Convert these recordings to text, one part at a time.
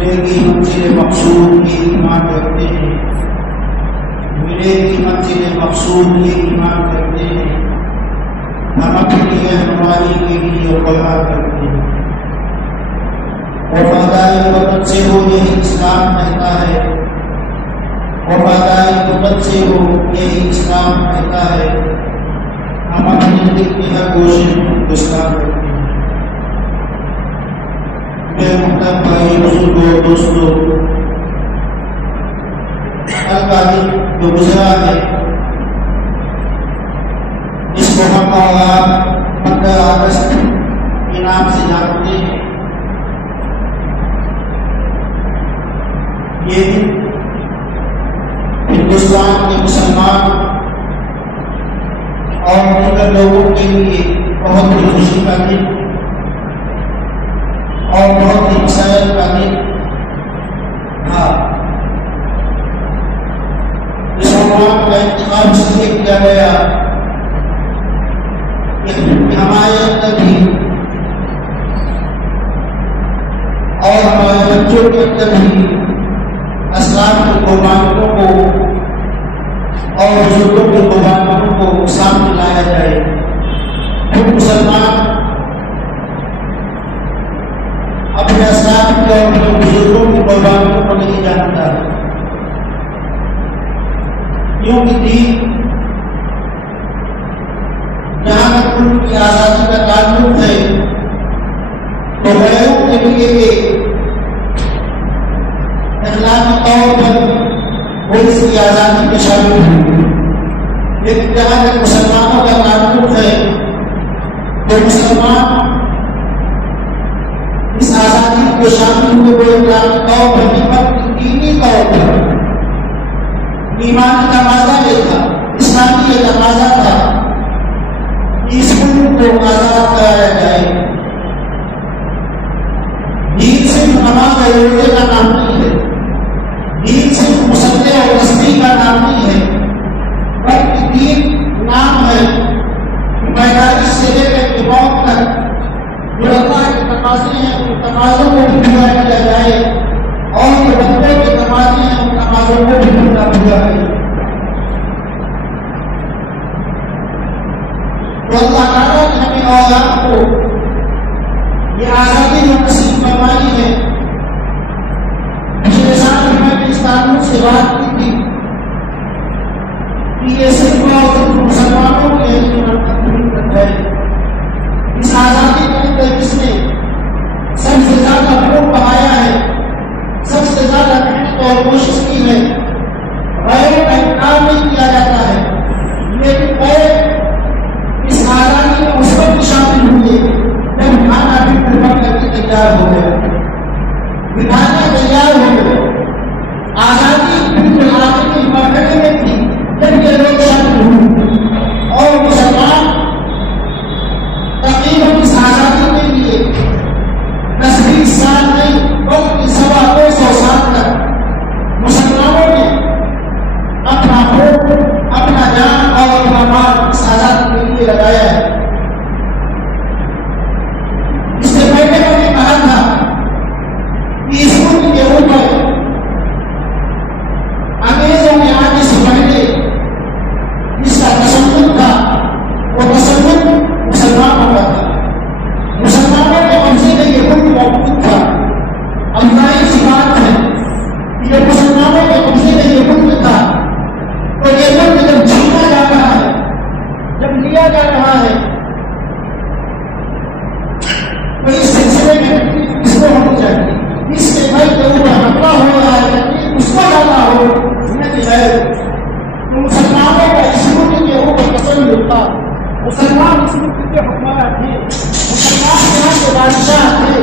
ملے گی منزل مقصود یہ ایمان کرتے ہیں، ملے گی منزل مقصود یہ ایمان کرتے ہیں، ہم اپنی رہنمائی کے لیے وفا کرتے ہیں۔ وفاداری وطن سے ہو یہی اسلام کہتا ہے، وفاداری وطن سے ہو یہی اسلام کہتا ہے، ہم اپنے دل کی ہر کوشش کو اسلام کرتے ہیں۔ میرے محترم بھائی بزرگوں دوستوں، کل کا دن جو گزرا ہے اس کو ہم اور 15 اگست کے نام سے جانتے ہیں۔ یہ ہندوستان کے مسلمان اور دیگر لوگوں کے لیے بہت ہی خوشی کا دن اور بہت ہی مسائل کا دن تھا۔ اس عنوان کا انتخاب اس لیے کیا گیا کہ ہمارے اندر بھی اور ہمارے بچوں کے اندر بھی اسلام کی قربانیوں کو اور بزرگوں کی قربانیوں کو سامنے لایا جائے۔ ہم مسلمان اپنے اسلام کے اور اپنے بزرگوں کی قربانیوں کو نہیں جانتا، کیونکہ دین جہاں تک ملک کی آزادی کا تعلق ہے تو غیروں کے لیے اخلاقی طور پر وہ اس کی آزادی میں شامل ہے، لیکن جہاں تک مسلمانوں کا تعلق ہے تو مسلمان اس آزادی کو شامل ہوئے وہ اخلاقی طور پر نہیں بلکہ دینی طور پر ایمان کا تقاضا یہ تھا، اسلامی یہ تقاضا تھا کہ اس ملک کو آزاد کرایا جائے۔ دین صرف نماز اور روزے کا نام نہیں ہے، دین صرف مصلی اور تسبیح کا نام نہیں ہے، بلکہ دین نام ہے پیدائش سے لے کر موت تک جو اللہ کے تقاضے ہیں ان تقاضوں کو بھی پورا کیا جائے اور جو بندوں کے تقاضے ہیں ان تقاضوں کو بھی پورا کیا جائے۔ تو اللہ تعالیٰ نے ہمیں اور آپ کو یہ آزادی جو نصیب فرمائی ہے، پچھلے سال میں نے اس قانون سے بات کی تھی کہ یہ صرف اور صرف مسلمانوں کے ہے۔ اس آزادی کے اندر جس نے سب سے زیادہ خون بہایا ہے، سب سے زیادہ محنت اور کوشش کی ہے، غیروں کا انکار نہیں کیا جاتا ہے، لیکن غیر اس آزادی میں اس وقت شامل ہوئے جب کھانا بھی پورا کر کے تیار ہو گیا، بٹھانا تیار ہو گیا۔ آزادی بالکل آخری مرحلے میں تھی جب یہ لوگ شامل ہوئے اور مسلمان تقریباً اس آزادی کے لیے 10-20 سال نہیں بلکہ 250 سال تک مسلمانوں نے اپنا خون، اپنا جان اور اپنا مال اس آزادی کے لیے لگایا ہے۔ اس سے پہلے میں نے کہا تھا کہ اس ملک کے اوپر انگریزوں کے آنے سے پہلے جس کا تسلط تھا وہ تسلط مسلمانوں کا تھا، مسلمانوں کے قبضے میں یہ ملک موجود تھا۔ اب ظاہر سی بات ہے کہ جب مسلمانوں کے قبضے میں یہ ملک تھا تو یہ ملک جب چھینا جا رہا ہے، جب لیا جا رہا ہے تو اس سلسلے میں اس کو ہونی چاہیے، اس کے بھائی کے اوپر حملہ ہو رہا ہے اس کو جانا ہو تو مسلمانوں کا اس ملک کے اوپر تسلط تھا۔ مسلمان اس ملک کے حکمران تھے، مسلمان یہاں کے بادشاہ تھے،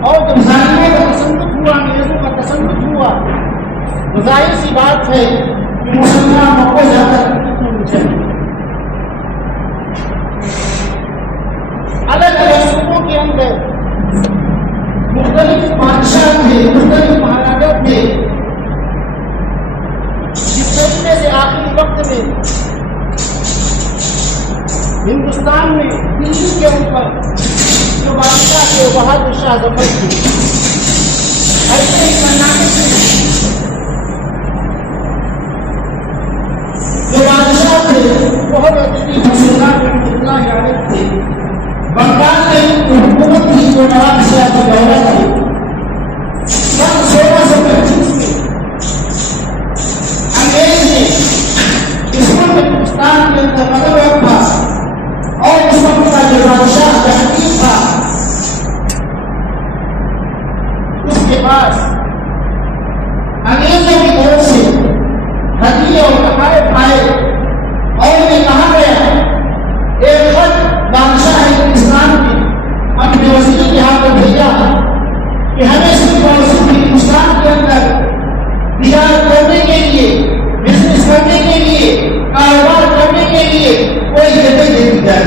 اور جب ظالموں کا تسلط ہوا، انگریزوں کا تسلط ہوا تو ظاہر سی بات ہے کہ مسلمانوں کو زیادہ تکلیف ہونی چاہیے۔ الگ الگ صوبوں کے اندر مختلف بادشاہ تھے، مختلف مہاراجا تھے، جس طریقے سے آخری وقت میں ہندوستان میں دلی کے اوپر جو بادشاہ تھے بہادر شاہ ظفر تھے، بہت اچھی مسلمان اللہ علیہ تھے. بنگال میں جو حکومت تھی جو نواب سیاہ کی دولت تھی 1625 میں انگریز نے اس ملک ہندوستان کے اندر قدم رکھا اور اس وقت کا جو بادشاہ جہانگیر تھا اس کے پاس انگریزوں کی طرف سے ہتھیار اور تحائف آئے اور انہیں کہا گیا ایک خط بادشاہ ہندوستان نے اپنے وزیر کے ہاتھ میں بھیجا کہ ہمیں صرف اور صرف ہندوستان کے اندر تجارت کرنے کے لیے بزنس کرنے کے لیے کاروبار کرنے کے لیے کوئی جگہ دے دی جائے.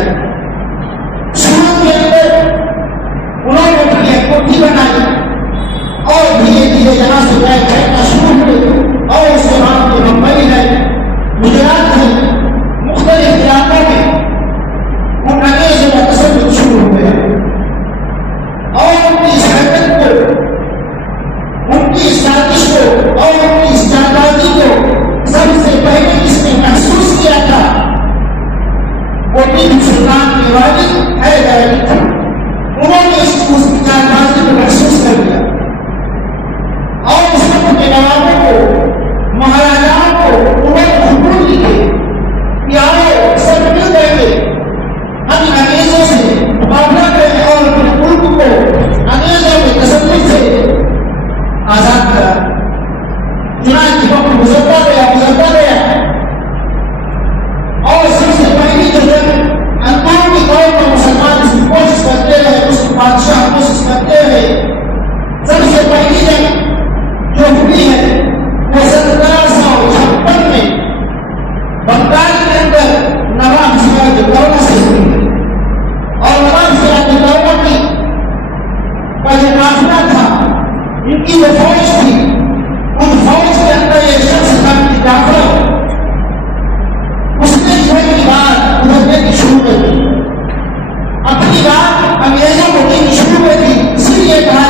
شروع کے اندر انہوں نے اپنی ایک کوٹھی بنائی اور دھیرے دھیرے یہاں سے جائے کرنا شروع ہوئے اور اس کے بعد جو بمبئی ہے گجرات ہے مختلف علاقوں میں ان انگریزوں کا تسلط شروع ہو گیا اور ان کی اس حرکت کو ان کی اس سازش کو اور ان کی اس جانبازی کو سب سے پہلے جس نے محسوس کیا تھا وہ ٹیپو سلطان کے والد حیدر علی تھا. انہوں نے اس کی جانبازی کو محسوس کر لیا اور اس وقت کے نوابوں کو مہاراجاؤں کو انہوں نے حکم لکھے کہ آؤ سب مل کر کے ہم انگریزوں سے مقابلہ کریں اور اپنے ملک کو انگریزوں کے تسلط سے آزاد کرا. چنانچہ وقت گزرتا گیا اور سب سے پہلی جو اندرونی طور پر مسلمان اس کی کوشش کرتے رہے اس کے بادشاہ کوشش کرتے رہے. سب سے پہلی جنگ جو ہوئی ہے وہ 1756 میں بنگال کے اندر نواب سراج الدولہ سے ہوئی ہے اور نواب سراج الدولہ کی کا جو قافلہ تھا ان کی جو فوج تھی ان فوج کے اندر ایک شخص تھا کہ جعفر اس نے پہلی بات ادھرنے کی شروع کر دی. اپنی بات انگریزوں کو دینی شروع کر دی. اسی لیے کہا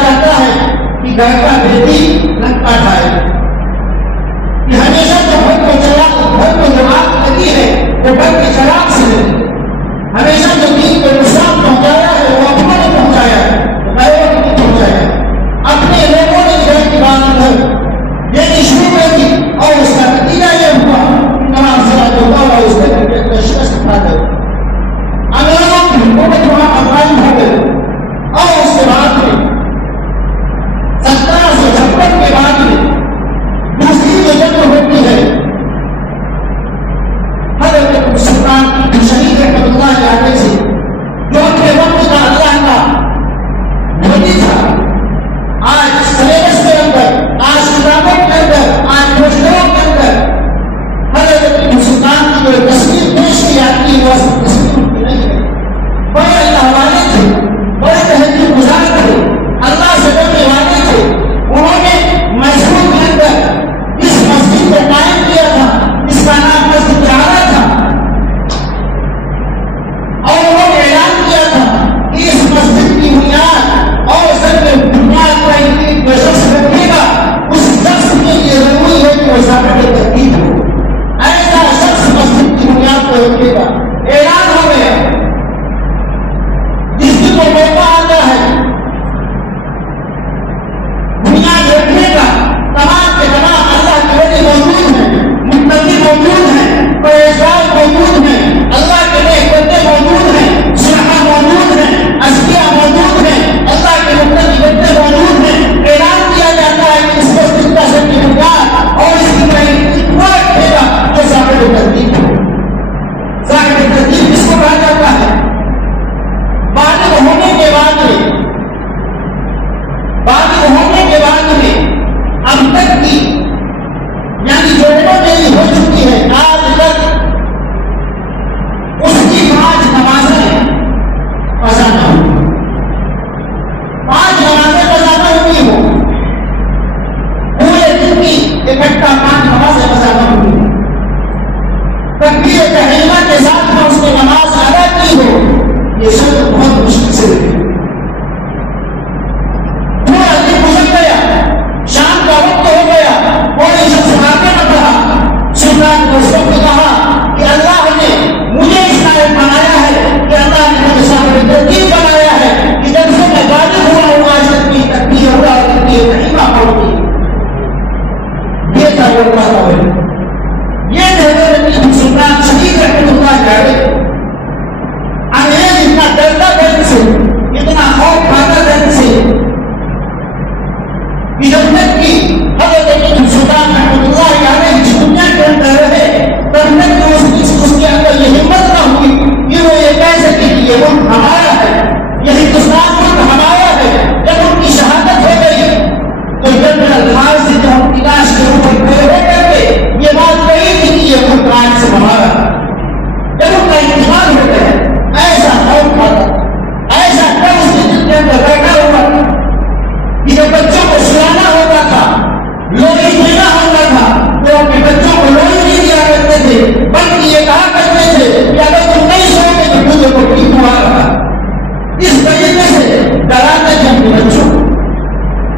ڈراتے تھے اپنے بچوں کو،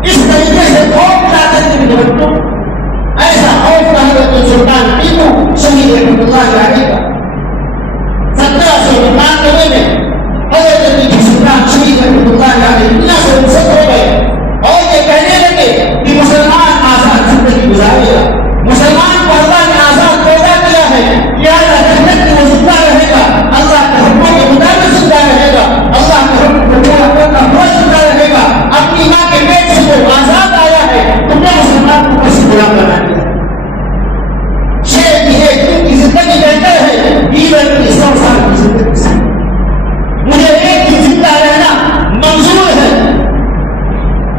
اس طریقے سے خوف کھلاتے تھے اپنے بچوں کو. ایسا خوف کا حضرت سلطان ٹیپو شہید رحمۃ اللہ علیہ کا 1799 میں حضرت ٹیپو سلطان شہید رحمۃ اللہ علیہ دنیا سے رخصت ہو گئے اور یہ کہنے لگے کہ مسلمان آزاد زندگی گزارے گا، مسلمان کو اللہ نے آزاد پیدا کیا ہے، لہٰذا جنت میں وہ زندہ رہے گا، اللہ کے حکموں کے مطابق زندہ رہے گا، اللہ کے حکم کو پورا کرتا ہوا زندہ رہے گا. اپنی ماں کے پیٹ سے وہ آزاد آیا ہے، تم نے مسلمان کو کیسے غلام بنا دیا؟ شیر کی ایک دن کی زندگی بہتر ہے ایون کی 100 سال کی زندگی سے. مجھے ایک دن زندہ رہنا منظور ہے.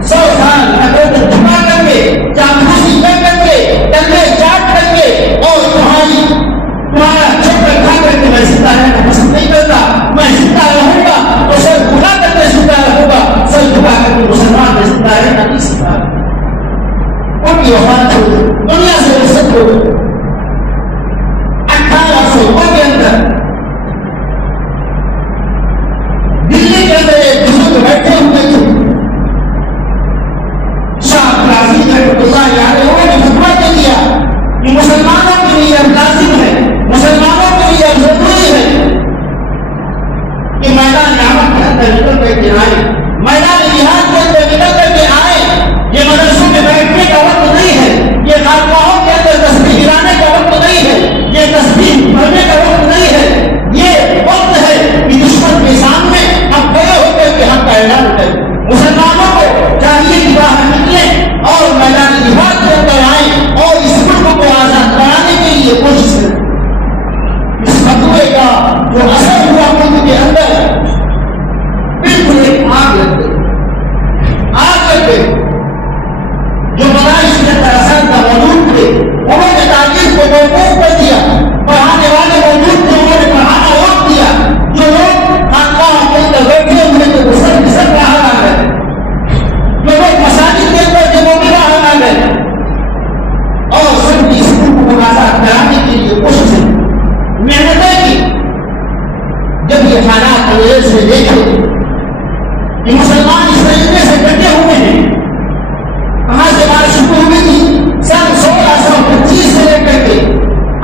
100 سال نقل جمع کر کے، چاپلوسی کر کے، کندھے چاٹ کر کے اور تمہارا چکر کھا کر کے میں زندہ رہنا پسند نہیں کرتا. میں زندہ رہوں گا تو سر جھکا کر کے زندہ رہوں گا، سر جھکا کر کے مسلمان میں زندہ رہنا نہیں سکتا. ان کی وفات ہو گئی، دنیا سے رخصت ہو گئی. 1800 کے اندر دلی کے اندر ایک بزرگ بیٹھے ہوئے تھے، شاہ عبدالعزیز رحمۃ اللہ علیہ، انہوں نے فتویٰ دے دیا کہ مسلمانوں کے لیے لازم ہے، مسلمانوں کے لیے ضروری ہے کہ میدان عمل کے اندر نکل کر کے آئے، میدان جہاد کے اندر نکل کر کے آئے. یہ مدرسوں میں بیٹھنے کا وقت نہیں ہے، یہ خانقاہوں کے اندر تسبیح گرانے کا وقت نہیں ہے، یہ تسبیح پڑھنے کا وقت نہیں ہے. یہ وقت ہے کہ دشمن کے سامنے ہم کھڑے ہو کر کے ہم کا اعلان کریں. مسلمانوں کو چاہیے کہ باہر نکلیں اور میدان جہاد کے اندر آئیں اور اس ملک کو آزاد کرانے کے لیے کوشش کریں. اس فتوے کا جو اثر ہوا ملک کے اندر بالکل ایک آگ لگ گئی، آگ لگ گئی. جو مدارس کے اندر اساتذہ موجود تھے انہوں نے تعلیم کو موقوف کر دیا، پڑھانے والے موجود تھے انہوں نے پڑھانا روک دیا. جو لوگ خانقاہ کے اندر بیٹھے ہوئے تھے وہ سب باہر آ گئے، جو لوگ مساجد کے اندر تھے وہ بھی باہر آ گئے اور سب نے اس ملک کو آزاد کرانے کے لیے کوششیں محنتیں کی. جب یہ حالات انگریز سے دیکھے کہ مسلمان اس طریقے سے ڈٹے ہوئے ہیں، کہاں سے بات شروع ہوئی تھی؟ سن 1625 سے لے کر کے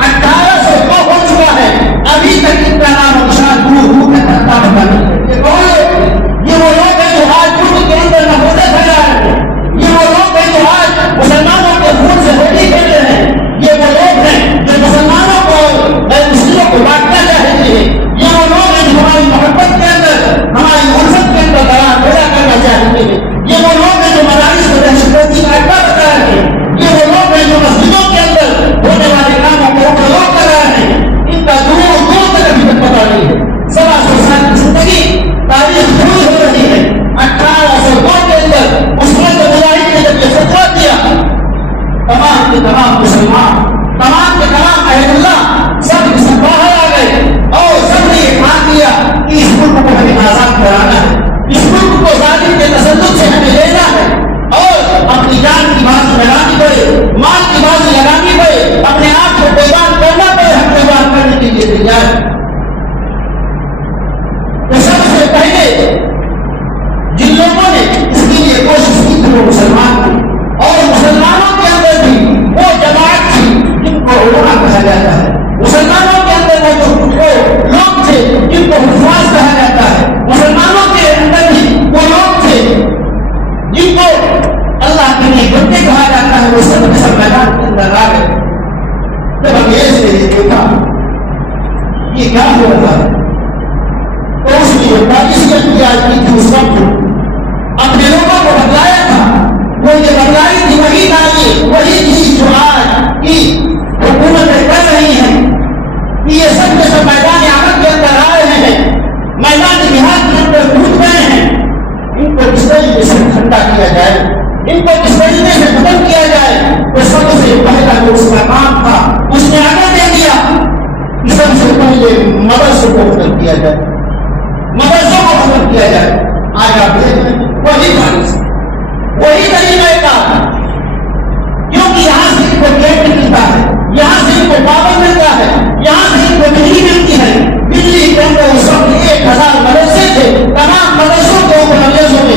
1800 ہو چکا ہے، ابھی تک ان کا نام و نشان دور دور تک پتا نہیں ہے. یہ کون لوگ ہیں؟ یہ وہ لوگ ہیں جو آج ملک کے اندر نمودے پھیلا رہے ہیں. یہ وہ لوگ ہیں جو آج مسلمانوں کے خون سے ہولی کھیل رہے ہیں. یہ وہ لوگ ہیں جو مسلمانوں کو اور مسلموں کو بانٹنا چاہتے ہیں. یہ وہ لوگ ہیں جو ہماری محبت کے اندر، ہماری الفت کے اندر درار پیدا کرنا چاہتے ہیں. یہ وہ لوگ ہیں جو مدارس کو دہشت گردی کا اڈا بتا رہے ہیں. یہ وہ لوگ ہیں جو مسجدوں کے اندر ہونے والے کاموں کو فروغ کر رہے ہیں. ان کا دور دور تک ابھی تک پتا نہیں ہے. 100 سال کی زندگی تاریخ پوری ہو رہی ہے. 1802 کے اندر مسلم مجاہد نے جب یہ فتویٰ دیا، تمام کے تمام مسلمان، تمام کے تمام اہل اللہ سب باہر آ گئے اور سب نے یہ مان لیا کہ اس ملک کو ہمیں آزاد کرانا ہے، اس ملک کو ظالم کے تسلط سے ہمیں لینا ہے اور اپنی جان کی بازی لگانی پڑے، مال کی بازی لگانی پڑے، اپنے آپ کو قربان کرنا پڑے، ہم قربان کرنے کے لیے تیار ہیں. تو سب سے پہلے جن لوگوں نے اس کے لیے کوشش کی تھی وہ مسلمان تھے، اور مسلمانوں کے اندر بھی وہ جماعت تھی جن کو علماء کہا جاتا ہے. مسلمانوں کے اندر وہ لوگ تھے جن کو حفاظ کہا جاتا ہے. مسلمانوں کے اندر بھی وہ لوگ تھے جن کو اللہ کے لیے بندے کہا جاتا ہے. وہ سب کے سب میدان کے اندر آ گئے. جب انگریز نے یہ دیکھا یہ کیا ہو رہا ہے تو اس نے جو پالیسیاں تیار کی تھی اس وقت اپنے لوگوں کو بتلایا تھا. وہ یہ بتلائی تھی وہی تعلیم، وہی چیز جو آج کی حکومتیں کر رہی ہیں کہ یہ سب کے سب میدان عمل کے اندر آ رہے ہیں، میدان جہاد کے اندر کود گئے ہیں. ان کو کس طریقے سے ٹھنڈا کیا جائے، ان کو کس طریقے سے ختم کیا جائے. تو سب سے پہلا جو اس کا کام تھا اس نے آگے دے دیا کہ سب سے پہلے مدرسوں کو ختم کیا جائے، مدرسوں کو ختم کیا جائے. آج آپ دیکھیں وہی پالیسی، وہی طریقہ کار، کیونکہ یہاں سے ان کو گیٹ ملتا ہے، یہاں سے ان کو پاور ملتا ہے، یہاں سے ان کو بجلی ملتی ہے. بجلی کے اندر اس وقت 1000 مدرسے تھے. تمام مدرسوں کو انگریزوں نے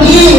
3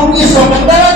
1915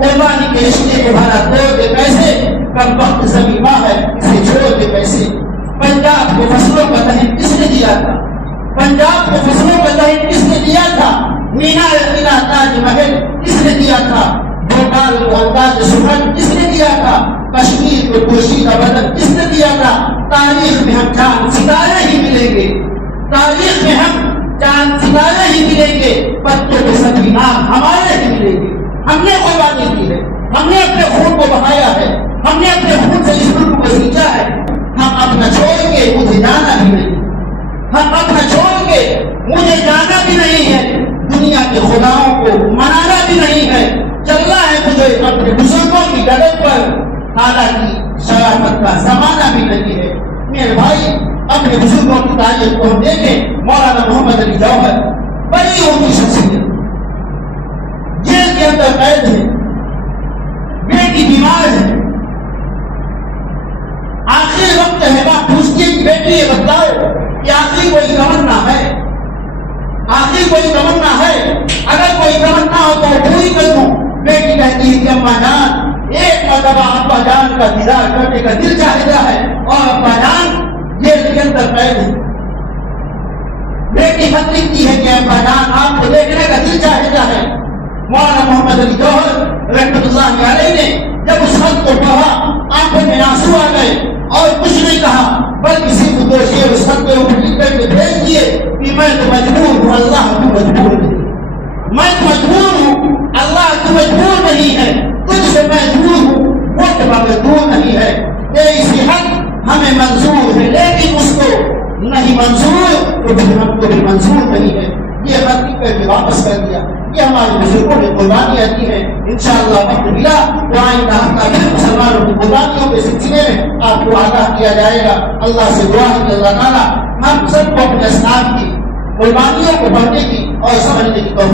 قربانی کے رشتے کو بھرا توڑ دے پیسے، کب وقت زمین ماں ہے اسے چھوڑ دے پیسے۔ پنجاب کو فصلوں کا دہن کس نے دیا تھا؟ پنجاب کو فصلوں کا دہن کس نے دیا تھا؟ مینار قلعہ تاج محل کس نے دیا تھا؟ بھوپال کو انداز سخن کس نے دیا تھا؟ کشمیر کو پوشیدہ بدن کس نے دیا تھا؟ تاریخ میں ہم چاند ستارے ہی ملیں گے، تاریخ میں ہم چاند ستارے ہی ملیں گے، پتوں کے سبھی نام ہمارے ہی ملیں گے۔ ہم نے قربانی کی ہے، ہم نے اپنے خون کو بہایا ہے، ہم نے اپنے خون سے اس ملک کو سینچا ہے۔ ہم اپنا چھوڑ کے مجھے جانا بھی نہیں، ہم اپنا چھوڑ کے مجھے جانا بھی نہیں ہے، دنیا کے خداؤں کو منانا بھی نہیں ہے، چلنا ہے مجھے اپنے بزرگوں کی ڈگر پر، حالانکہ شرافت کا زمانہ بھی نہیں ہے۔ میرے بھائی، اپنے بزرگوں کی تاریخ کو ہم دیکھیں۔ مولانا محمد علی جوہر بڑی اونچی شخصیت، جیل کے اندر قید ہے، بیٹی بیمار ہے، آخری وقت ہے، ماں پوچھتی ہے کہ بیٹی یہ بتلاؤ کہ آخری کوئی تمنا ہے، آخری کوئی تمنا ہے، اگر کوئی تمنا ہو تو پوری کر دوں۔ بیٹی کہتی ہے کہ اماں جان، ایک مرتبہ ابا جان کا دیدار کرنے کا دل چاہتا ہے، اور ابا جان جیل کے اندر قید ہے۔ بیٹی خط لکھتی ہے کہ ابا جان آپ کو دیکھنے کا دل چاہتا ہے۔ مولانا محمد علی جوہر رحمۃ اللہ علیہ نے جب اس خط کو پڑھا، آنکھوں میں آنسو آ گئے اور کچھ نہیں کہا، بلکہ صرف دو شعر اس خط کے اوپر لکھ کر کے بھیج دیے کہ میں تو مجبور ہوں، اللہ تو مجبور نہیں، میں تو مجبور ہوں، اللہ تو مجبور نہیں ہے، تجھ سے میں دور ہوں، وہ مگر دور نہیں ہے۔ تیری صحت ہمیں منظور ہے، لیکن اس کو نہیں منظور تو پھر ہم کو بھی منظور نہیں ہے۔ یہ خط لکھ کر کے واپس کر دیا۔ یہ ہمارے بزرگوں نے قربانیاں دی ہیں۔ انشاءاللہ وقت ملا تو آئندہ ہفتہ پھر مسلمانوں کی قربانیوں کے سلسلے میں آپ کو آگاہ کیا جائے گا۔ اللہ سے دعا ہے کہ اللہ تعالیٰ ہم سب کو اپنے اسلام کی قربانیوں کو پڑھنے کی اور سمجھنے کی توفیق